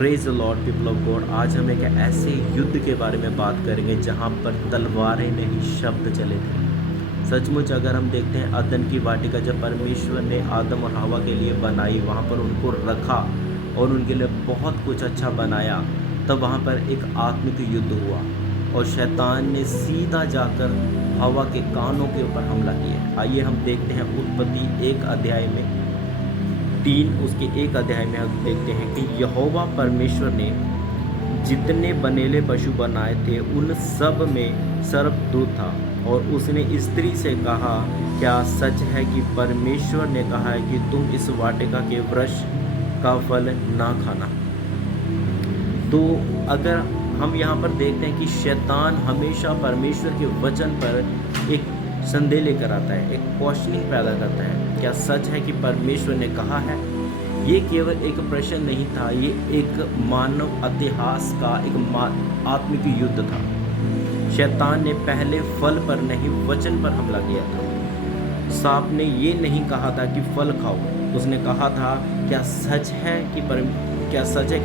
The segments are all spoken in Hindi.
Praise the Lord people of God. आज हम एक ऐसे युद्ध के बारे में बात करेंगे जहाँ पर तलवारें नहीं शब्द चले थे। सचमुच अगर हम देखते हैं अदन की वाटिका जब परमेश्वर ने आदम और हवा के लिए बनाई, वहाँ पर उनको रखा और उनके लिए बहुत कुछ अच्छा बनाया, तब वहाँ पर एक आत्मिक युद्ध हुआ और शैतान ने सीधा जाकर हवा के कानों के ऊपर हमला किया। आइए हम देखते हैं उत्पत्ति 1 अध्याय में 3 उसके 1 अध्याय में हम देखते हैं कि यहोवा परमेश्वर ने जितने बनेले पशु बनाए थे उन सब में सर्पदूत था और उसने स्त्री से कहा, क्या सच है कि परमेश्वर ने कहा है कि तुम इस वाटिका के वृक्ष का फल ना खाना। तो अगर हम यहाँ पर देखते हैं कि शैतान हमेशा परमेश्वर के वचन पर एक संदेह लेकर आता है, एक क्वेश्चनिंग पैदा करता है। क्या सच है कि परमेश्वर ने कहा है? ये केवल एक प्रश्न नहीं था, ये एक मानव इतिहास का एक आत्मिक युद्ध था। शैतान ने पहले फल पर नहीं वचन पर हमला किया था। सांप ने ये नहीं कहा था कि फल खाओ, उसने कहा था क्या सच है कि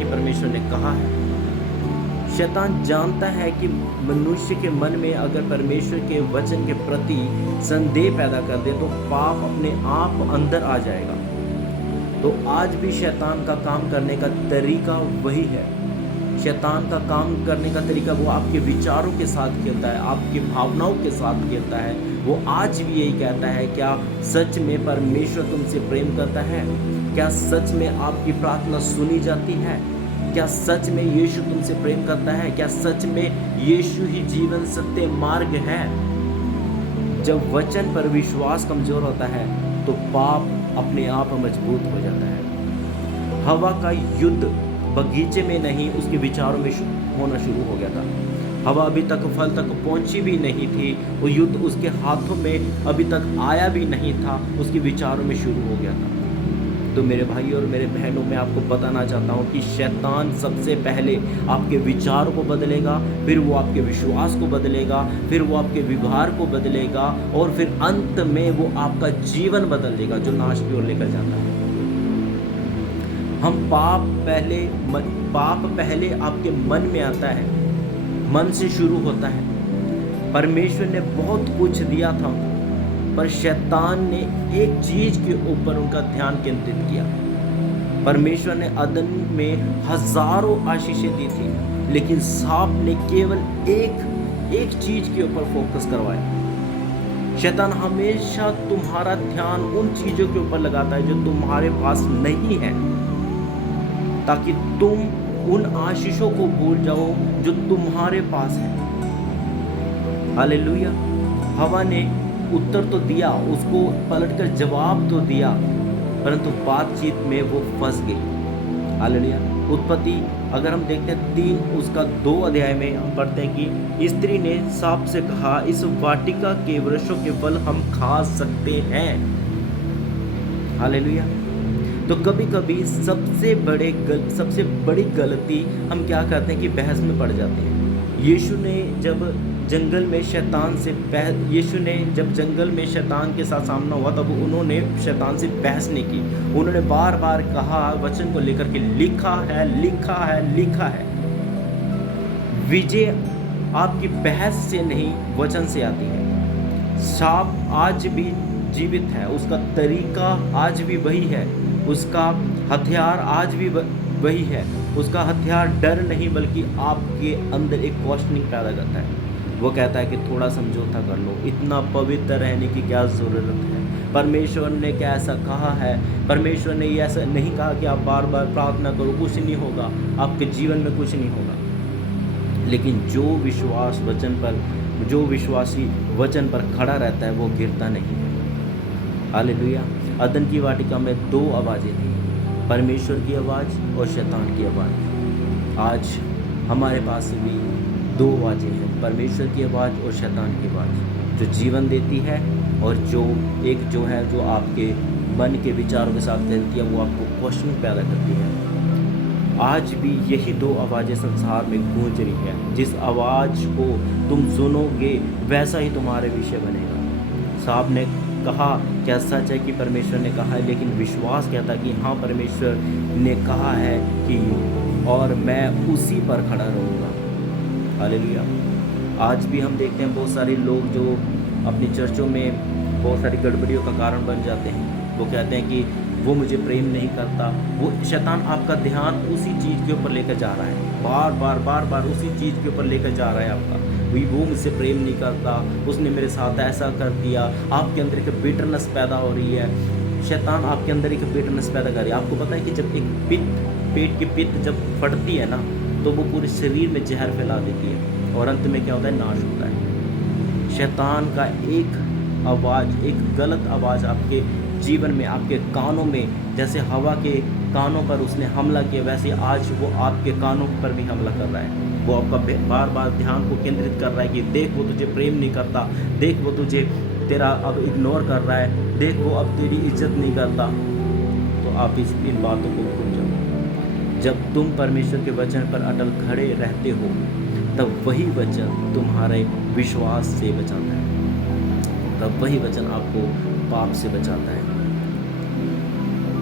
परमेश्वर ने कहा है। शैतान जानता है कि मनुष्य के मन में अगर परमेश्वर के वचन के प्रति संदेह पैदा कर दे तो पाप अपने आप अंदर आ जाएगा। तो आज भी शैतान का काम करने का तरीका वही है। शैतान का काम करने का तरीका वो आपके विचारों के साथ खेलता है, आपकी भावनाओं के साथ खेलता है। वो आज भी यही कहता है, क्या सच में परमेश्वर तुमसे प्रेम करता है? क्या सच में आपकी प्रार्थना सुनी जाती है? क्या सच में यीशु तुमसे प्रेम करता है? क्या सच में यीशु ही जीवन सत्य मार्ग है? जब वचन पर विश्वास कमजोर होता है तो पाप अपने आप मजबूत हो जाता है। हवा का युद्ध बगीचे में नहीं, उसके विचारों में होना शुरू हो गया था। हवा अभी तक फल तक पहुंची भी नहीं थी, वो युद्ध उसके हाथों में अभी तक आया भी नहीं था, उसके विचारों में शुरू हो गया था। तो मेरे भाई और मेरे बहनों, मैं आपको बताना चाहता हूँ कि शैतान सबसे पहले आपके विचारों को बदलेगा, फिर वो आपके विश्वास को बदलेगा, फिर वो आपके व्यवहार को बदलेगा और फिर अंत में वो आपका जीवन बदल देगा जो नाश की ओर लेकर जाता है। हम पाप पहले आपके मन में आता है, मन से शुरू होता है। परमेश्वर ने बहुत कुछ दिया था पर शैतान ने एक चीज के ऊपर उनका ध्यान केंद्रित किया। परमेश्वर ने अदन में हजारों आशीषें दी थी, लेकिन सांप ने केवल एक चीज के ऊपर फोकस करवाया। शैतान हमेशा तुम्हारा ध्यान उन चीजों के ऊपर लगाता है जो तुम्हारे पास नहीं है, ताकि तुम उन आशीषों को भूल जाओ जो तुम्हारे पास है। हालेलुया। हवा ने उत्तर तो दिया, उसको पलटकर जवाब तो दिया, परंतु बातचीत में वो फंस गई। हालेलुया। उत्पत्ति अगर हम देखते हैं 3 उसका 2 अध्याय में हम पढ़ते हैं कि स्त्री ने सांप से कहा, इस वाटिका के वृक्षों के फल हम खा सकते हैं। हालेलुया। तो कभी कभी सबसे बड़ी गलती हम क्या करते हैं कि बहस में पड़ जाते हैं। यीशु ने जब जंगल में जंगल में शैतान के साथ सामना हुआ तब उन्होंने शैतान से बहस नहीं की। उन्होंने बार बार कहा वचन को लेकर के, लिखा है, लिखा है, लिखा है। विजय आपकी बहस से नहीं वचन से आती है। सांप आज भी जीवित है, उसका तरीका आज भी वही है, उसका हथियार आज भी वही है। उसका हथियार डर नहीं बल्कि आपके अंदर एक क्वेश्चनिंग पैदा करता है। वो कहता है कि थोड़ा समझौता कर लो, इतना पवित्र रहने की क्या ज़रूरत है? परमेश्वर ने क्या ऐसा कहा है? परमेश्वर ने ये ऐसा नहीं कहा कि आप बार बार प्रार्थना करो, कुछ नहीं होगा, आपके जीवन में कुछ नहीं होगा। लेकिन जो विश्वासी वचन पर खड़ा रहता है वो गिरता नहीं है। हालेलुया। अदन की वाटिका में 2 आवाज़ें थी, परमेश्वर की आवाज़ और शैतान की आवाज़। आज हमारे पास भी 2 आवाज़ें हैं, परमेश्वर की आवाज़ और शैतान की आवाज़, जो जीवन देती है और जो आपके मन के विचारों के साथ चलती है, वो आपको क्वेश्चन पैदा करती है। आज भी यही 2 आवाज़ें संसार में गूंज रही है। जिस आवाज़ को तुम सुनोगे वैसा ही तुम्हारे विषय बनेगा। सांप ने कहा, क्या सच है कि परमेश्वर ने कहा है? लेकिन विश्वास कहता है कि हाँ, परमेश्वर ने कहा है कि और मैं उसी पर खड़ा रहूँगा। हालेलुया। आज भी हम देखते हैं बहुत सारे लोग जो अपनी चर्चों में बहुत सारी गड़बड़ियों का कारण बन जाते हैं। वो कहते हैं कि वो मुझे प्रेम नहीं करता। वो शैतान आपका ध्यान उसी चीज़ के ऊपर लेकर जा रहा है, बार बार बार बार उसी चीज़ के ऊपर लेकर जा रहा है आपका। वो मुझसे प्रेम नहीं करता, उसने मेरे साथ ऐसा कर दिया। आपके अंदर एक बिटरनेस पैदा हो रही है। शैतान आपके अंदर एक बिटरनेस पैदा कर रही है। आपको पता है कि जब एक पेट की पित्त जब फटती है ना, तो वो पूरे शरीर में जहर फैला देती है और अंत में क्या होता है, नाश होता है। शैतान का एक आवाज़, एक गलत आवाज़ आपके जीवन में, आपके कानों में, जैसे हवा के कानों पर उसने हमला किया, वैसे आज वो आपके कानों पर भी हमला कर रहा है। वो आपका बार बार ध्यान को केंद्रित कर रहा है कि देख वो तुझे प्रेम नहीं करता, देख वो तुझे तेरा अब इग्नोर कर रहा है, देख वो अब तेरी इज्जत नहीं करता। तो आप इन बातों को भूल जाओ। जब तुम परमेश्वर के वचन पर अटल खड़े रहते हो, तब वही वचन तुम्हारे विश्वास से बचाता है, तब वही वचन आपको पाप से बचाता है,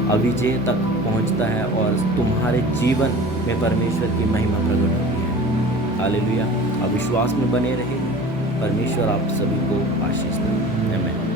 अविजय तक पहुंचता है और तुम्हारे जीवन में परमेश्वर की महिमा प्रकट होती है। हालेलुया। आप विश्वास में बने रहे। परमेश्वर आप सभी को आशीष दे। आमीन।